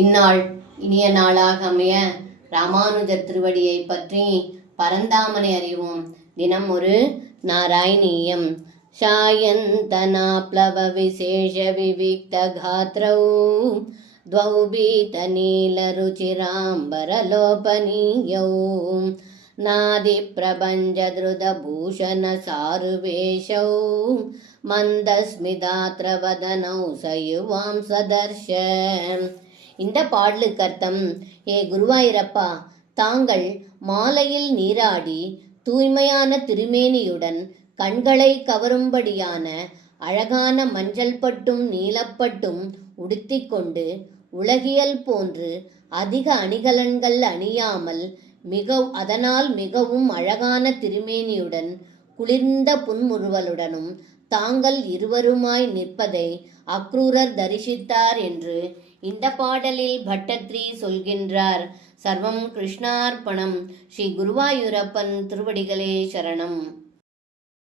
இந்நாள் இனிய நாளாக அமைய ராமானுஜர் திருவடியை பற்றி பரந்தாமனை அறிவோம். தினம் ஒரு நாராயணீயம். சாயந்தனாப்ளவ விசேஷ விவிக்த காத்ரௌ த்வௌ பீத நீல ருச்சிராம்பரலோபனீயௌ நாதி பிரபஞ்ச திருத பூஷண சாருவேஷௌ மந்தஸ்மிதாத்ர வதனௌ சயுவாம் சதர்ஷ. இந்த பாடலுக்கு அர்த்தம்: ஏ குருவாயிரப்பா, தாங்கள் மாலையில் நீராடி தூய்மையான திருமேனியுடன் கண்களை கவரும்படியான அழகான மஞ்சள் பட்டும் நீலப்பட்டும் உடுத்திக்கொண்டு உலகியல் போன்று அதிக அணிகலன்கள் அணியாமல் அதனால் மிகவும் அழகான திருமேனியுடன் குளிர்ந்த புன்முறுவலுடனும் தாங்கள் இருவருமாய் நிற்பதை அக்ரூரர் தரிசித்தார் என்று இந்த பாடலில் பட்டத்ரி சொல்கின்றார். சர்வம் கிருஷ்ணார்ப்பணம். ஸ்ரீ குருவாயூரப்பன் திருவடிகளே சரணம்.